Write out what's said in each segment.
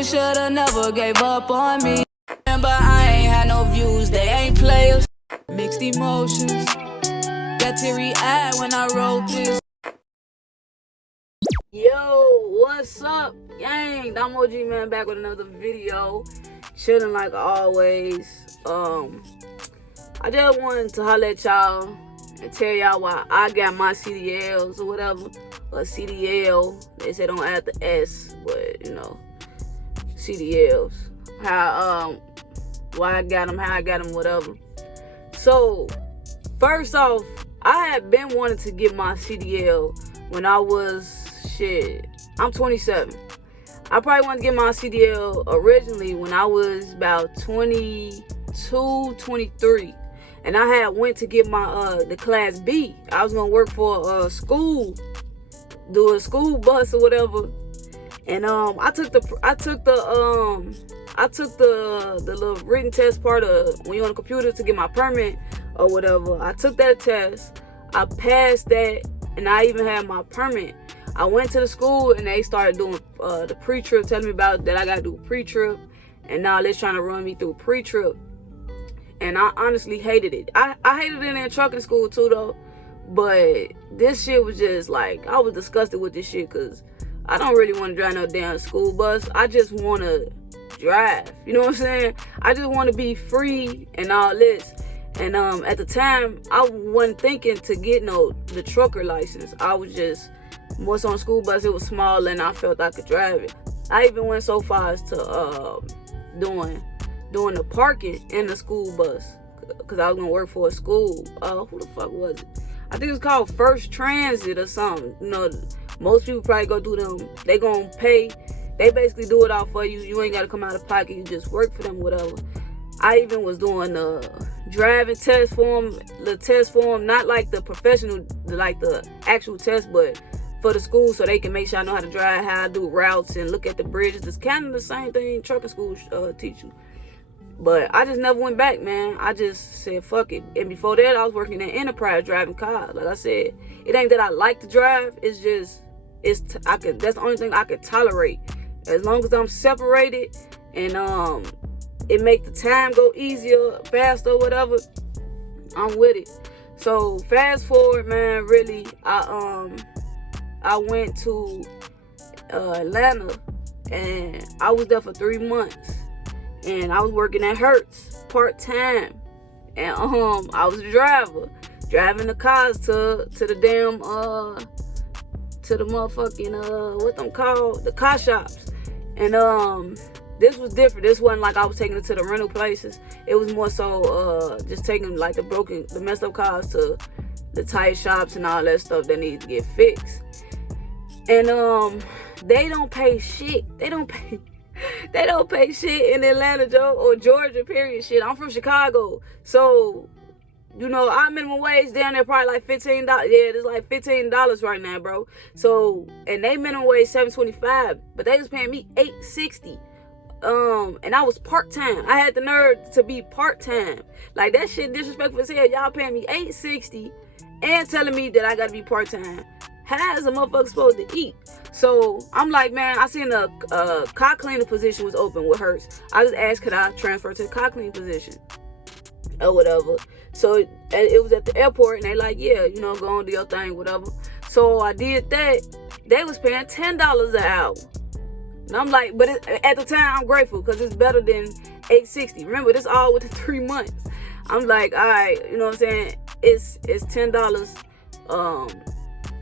You should've never gave up on me. Remember, I ain't had no views, they ain't players. Mixed emotions, got teary-eyed when I wrote this. Yo, what's up, gang? I'm OG Man back with another video. Chilling like always. I just wanted to holler at y'all and tell y'all why I got my CDLs or whatever. Or CDL. They say don't add the S, but you know, CDLs. Why I got them, how I got them, whatever. So, first off, I had been wanting to get my CDL when I was, I'm 27. I probably wanted to get my CDL originally when I was about 22, 23. And I had went to get my, the Class B. I was going to work for a school, do a school bus or whatever. And I took the little written test part of when you're on the computer to get my permit or whatever. I took that test. I passed that, and I even had my permit. I went to the school and they started doing the pre-trip, telling me about that I gotta do pre-trip, and now they're trying to run me through pre-trip. And I honestly hated it. I hated it in trucking school too though, but this shit was just like, I was disgusted with this shit because I don't really want to drive no damn school bus. I just want to drive, you know what I'm saying? I just want to be free and all this. And at the time, I wasn't thinking to get the trucker license. I was just, once on a school bus, it was small and I felt I could drive it. I even went so far as to doing the parking in the school bus, because I was gonna work for a school. Who the fuck was it? I think it's called First Transit or something. You know, most people probably go do them. They gonna pay. They basically do it all for you. You ain't gotta come out of pocket. You just work for them, whatever. I even was doing the driving test form, not like the professional, like the actual test, but for the school, so they can make sure I know how to drive, how I do routes and look at the bridges. It's kind of the same thing trucking school teach you. But I just never went back, man. I just said, fuck it. And before that, I was working in Enterprise driving cars. Like I said, it ain't that I like to drive. It's just, that's the only thing I could tolerate. As long as I'm separated and it make the time go easier, faster, whatever, I'm with it. So fast forward, man, really, I went to Atlanta and I was there for 3 months. And I was working at Hertz part-time, and I was a driver, driving the cars to the damn to the motherfucking what them called, the car shops. And this was different. This wasn't like I was taking it to the rental places. It was more so just taking like the messed up cars to the tire shops and all that stuff that needs to get fixed. And they don't pay shit. They don't pay shit in Atlanta, Joe, or Georgia, period. Shit, I'm from Chicago. So, you know, our minimum wage down there probably like $15. Yeah, it's like $15 right now, bro. So, and they minimum wage $7.25, but they was paying me $8.60. And I was part-time. I had the nerve to be part-time. Like, that shit disrespectful as hell. Y'all paying me $8.60 and telling me that I gotta be part-time. How is a motherfucker supposed to eat? So I'm like, man, I seen a car cleaner position was open with Hertz. I just asked, could I transfer to the car cleaning position or whatever? So it was at the airport, and they like, yeah, you know, go on, do your thing, whatever. So I did that. They was paying $10 an hour. And I'm like, but at the time, I'm grateful because it's better than $8.60. Remember, this all within 3 months. I'm like, all right, you know what I'm saying? It's $10.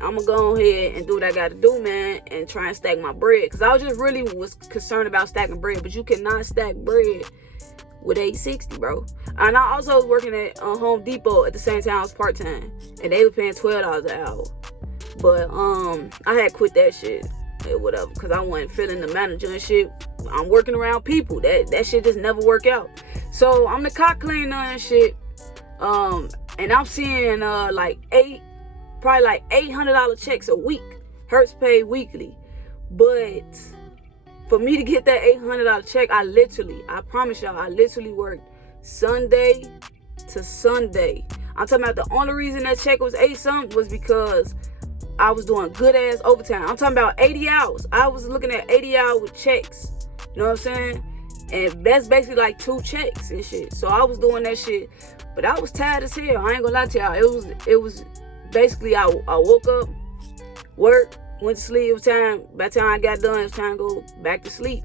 I'm gonna go ahead and do what I gotta do, man, and try and stack my bread. Because I was concerned about stacking bread, but you cannot stack bread with $8.60, bro. And I also was working at Home Depot at the same time. I was part-time, and they were paying $12 an hour. But I had quit that shit or whatever, because I wasn't feeling the manager and shit. I'm working around people. That shit just never work out. So I'm the car cleaner and shit. And I'm seeing probably like $800 checks a week. Hertz paid weekly. But for me to get that $800 check, I promise y'all, I literally worked Sunday to Sunday. I'm talking about the only reason that check was 8 something was because I was doing good ass overtime. I'm talking about 80 hours. I was looking at 80 hour checks You know what I'm saying? And that's basically like 2 checks and shit. So I was doing that shit. But I was tired as hell. I ain't gonna lie to y'all. It was basically I woke up, work, went to sleep. It was time. By the time I got done, it was time to go back to sleep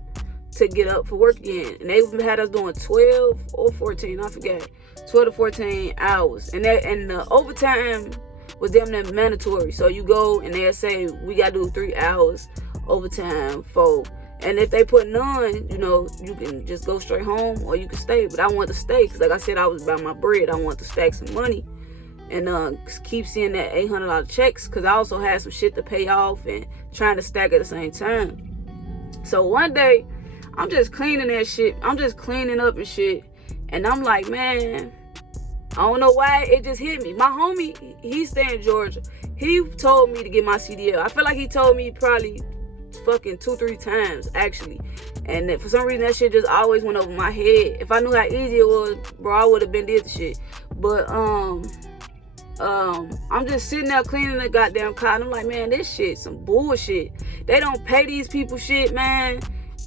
to get up for work again. And they had us doing 12 or 14, I forget. 12 to 14 hours. And the overtime was damn near mandatory. So you go and they'll say, we gotta do 3 hours overtime for. And if they put none, you know, you can just go straight home or you can stay. But I wanted to stay because, like I said, I was about my bread. I wanted to stack some money and keep seeing that $800 checks because I also had some shit to pay off and trying to stack at the same time. So one day, I'm just cleaning that shit. I'm just cleaning up and shit. And I'm like, man, I don't know why it just hit me. My homie, he stay in Georgia. He told me to get my CDL. I feel like he told me probably fucking 2-3 times actually, and for some reason that shit just always went over my head. If I knew how easy it was, bro, I would have been did the shit. But I'm just sitting there cleaning the goddamn car and I'm like, man, this shit some bullshit. They don't pay these people shit, man.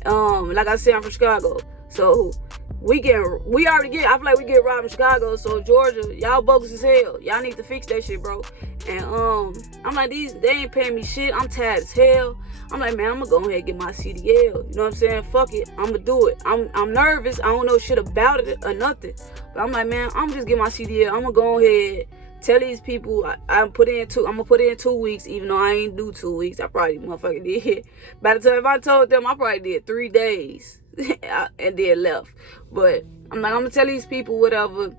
Like I said, I'm from Chicago, so we already get, I feel like we get robbed in Chicago. So Georgia, y'all bogus as hell. Y'all need to fix that shit, bro. And I'm like, they ain't paying me shit. I'm tired as hell. I'm like, man, I'm gonna go ahead and get my CDL. You know what I'm saying? Fuck it, I'm gonna do it. I'm nervous. I don't know shit about it or nothing. But I'm like, man, I'm just get my CDL. I'm gonna go ahead, tell these people I'm gonna put in 2 weeks, even though I ain't do 2 weeks. I probably motherfucking did. By the time I told them, I probably did 3 days and then left. But I'm like, I'm gonna tell these people whatever.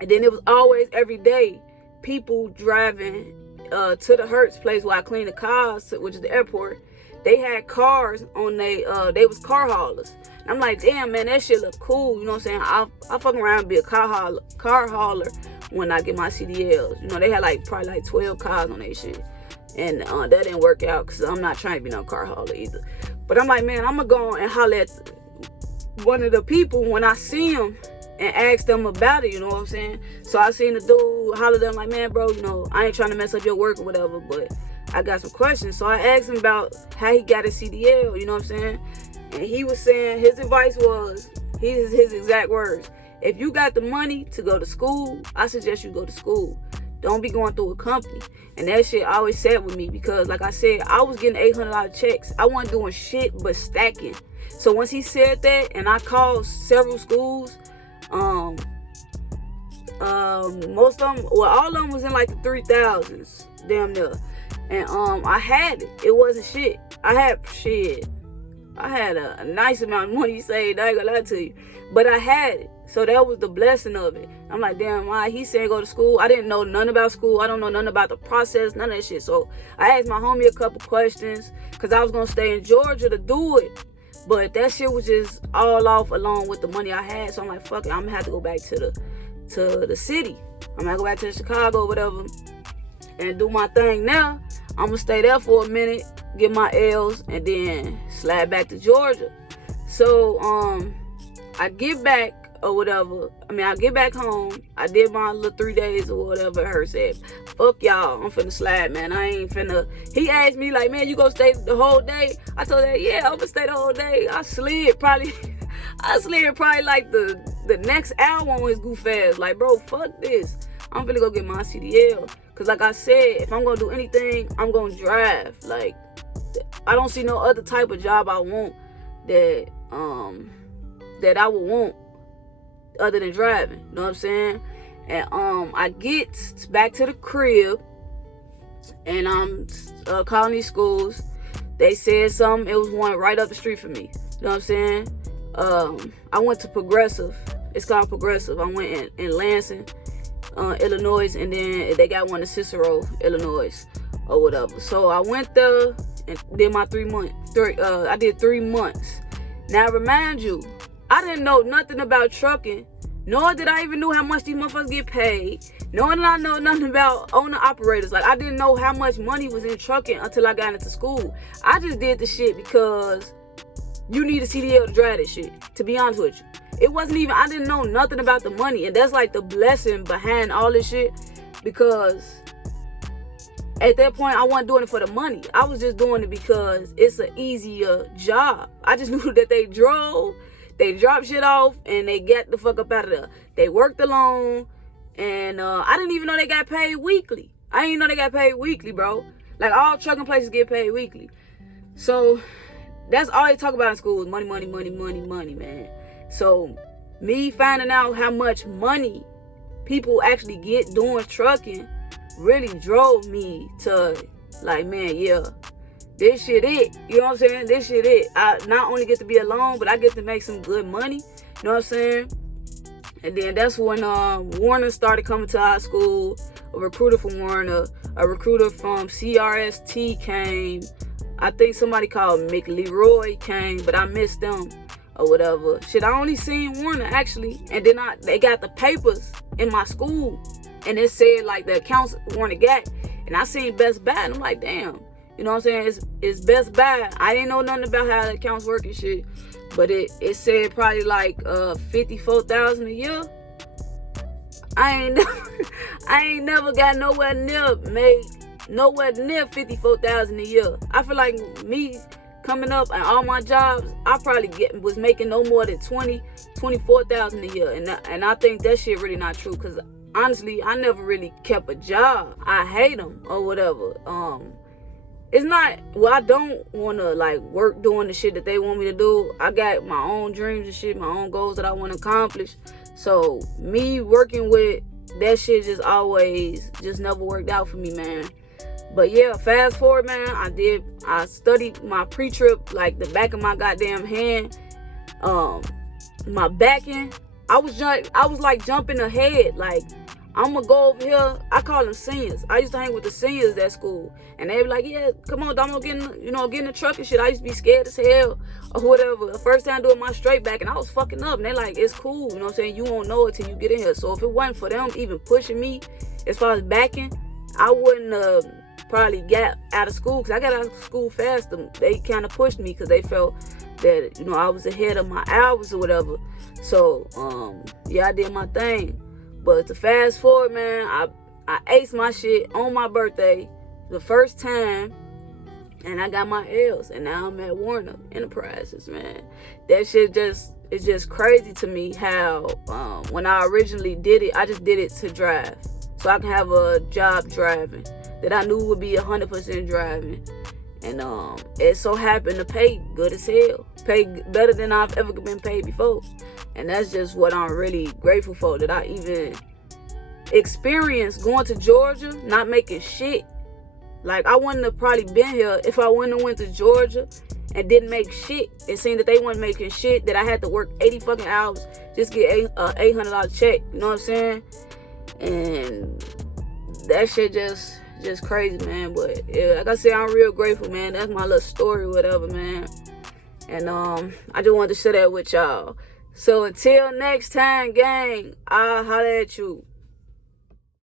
And then it was always every day people driving to the Hertz place where I clean the cars, which is the airport. They had cars on they was car haulers. And I'm like, damn, man, that shit look cool. You know what I'm saying? I'll fucking around and be a car hauler when I get my CDLs. You know, they had probably like 12 cars on their shit. And that didn't work out because I'm not trying to be no car hauler either. But I'm like, man, I'm going to go and holler at one of the people when I see them and ask them about it, you know what I'm saying? So I seen the dude holler at them like, man, bro, you know, I ain't trying to mess up your work or whatever, but I got some questions. So I asked him about how he got his CDL, you know what I'm saying? And he was saying, his advice was, his exact words, if you got the money to go to school, I suggest you go to school. Don't be going through a company. And that shit always sat with me because, like I said, I was getting $800 checks. I wasn't doing shit but stacking. So once he said that, and I called several schools, most of them, well, all of them was in like the 3,000s, damn near. And I had it. It wasn't shit. I had a nice amount of money saved. I ain't gonna lie to you, but I had it. So that was the blessing of it. I'm like, damn, why he said go to school? I didn't know nothing about school. I don't know nothing about the process, none of that shit. So I asked my homie a couple questions because I was gonna stay in Georgia to do it. But that shit was just all off along with the money I had. So I'm like, fuck it, I'm gonna have to go back to the city. I'm gonna go back to Chicago or whatever and do my thing now. I'm gonna stay there for a minute, get my L's, and then slide back to Georgia. So I get back or whatever. I mean, I get back home. I did my little 3 days or whatever. Her said, fuck y'all, I'm finna slide, man. I ain't finna. He asked me like, man, you gonna stay the whole day? I told her, yeah, I'm gonna stay the whole day. I slid probably like the next hour on his goof ass. Like, bro, fuck this. I'm finna go get my CDL. Cause like I said, if I'm gonna do anything, I'm gonna drive. Like, I don't see no other type of job I want that I would want other than driving. You know what I'm saying? And I get back to the crib and I'm calling these schools. They said something. It was one right up the street from me. You know what I'm saying? I went to Progressive. It's called Progressive. I went in Lansing, Illinois, and then they got one in Cicero, Illinois, or whatever. So I went there and did my 3 months. I did 3 months. Now remind you, I didn't know nothing about trucking, nor did I even know how much these motherfuckers get paid, nor did I know nothing about owner operators. Like, I didn't know how much money was in trucking until I got into school. I just did the shit because you need a CDL to drive this shit, to be honest with you. It wasn't even, I didn't know nothing about the money, and that's like the blessing behind all this shit, because at that point, I wasn't doing it for the money. I was just doing it because it's an easier job. I just knew that they dropped shit off, and they got the fuck up out of there. They worked alone, and I didn't even know they got paid weekly. I didn't even know they got paid weekly, bro. Like, all trucking places get paid weekly. So that's all they talk about in school is money, money, money, money, money, man. So me finding out how much money people actually get doing trucking really drove me to, like, man, yeah, this shit it. You know what I'm saying? This shit it. I not only get to be alone, but I get to make some good money. You know what I'm saying? And then that's when Warner started coming to our school. A recruiter from Warner, a recruiter from CRST came. I think somebody called McLeroy came, but I missed them or whatever. Shit, I only seen Warner actually, and then they got the papers in my school, and it said like the accounts Warner got, and I seen Best Buy, and I'm like, damn, you know what I'm saying? It's Best Buy. I didn't know nothing about how the accounts work and shit, but it said probably like $54,000 a year. I ain't never got nowhere near $54,000 a year. I feel like me coming up and all my jobs, I probably was making no more than $24,000 a year, and I think that shit really not true, because honestly, I never really kept a job. I hate them or whatever. It's not, well, I don't want to like work doing the shit that they want me to do. I got my own dreams and shit, my own goals that I want to accomplish. So me working with that shit just never worked out for me, man. But yeah, fast forward, man, I studied my pre-trip like the back of my goddamn hand. My backing, I was like jumping ahead. Like, I'm gonna go over here. I call them seniors. I used to hang with the seniors at school, and they be like, yeah, come on, Damo, get in the truck and shit. I used to be scared as hell or whatever. The first time doing my straight back, and I was fucking up, and they like, it's cool, you know what I'm saying? You won't know it till you get in here. So if it wasn't for them even pushing me as far as backing, I wouldn't probably got out of school, because I got out of school fast. They kind of pushed me because they felt that, you know, I was ahead of my hours or whatever. So yeah, I did my thing. But to fast forward, man, I aced my shit on my birthday the first time, and I got my L's, and now I'm at Warner Enterprises, man. That shit it's just crazy to me how when I originally did it, I just did it to drive, so I can have a job driving that I knew would be 100% driving. And it so happened to pay good as hell, pay better than I've ever been paid before. And that's just what I'm really grateful for, that I even experienced going to Georgia, not making shit. Like, I wouldn't have probably been here if I wouldn't have went to Georgia and didn't make shit. And seeing that they weren't making shit, that I had to work 80 fucking hours just to get a $800 check. You know what I'm saying? And that shit just crazy, man. But yeah, like I said, I'm real grateful, man. That's my little story, whatever, man. And I just wanted to share that with y'all. So until next time, gang, I'll holler at you.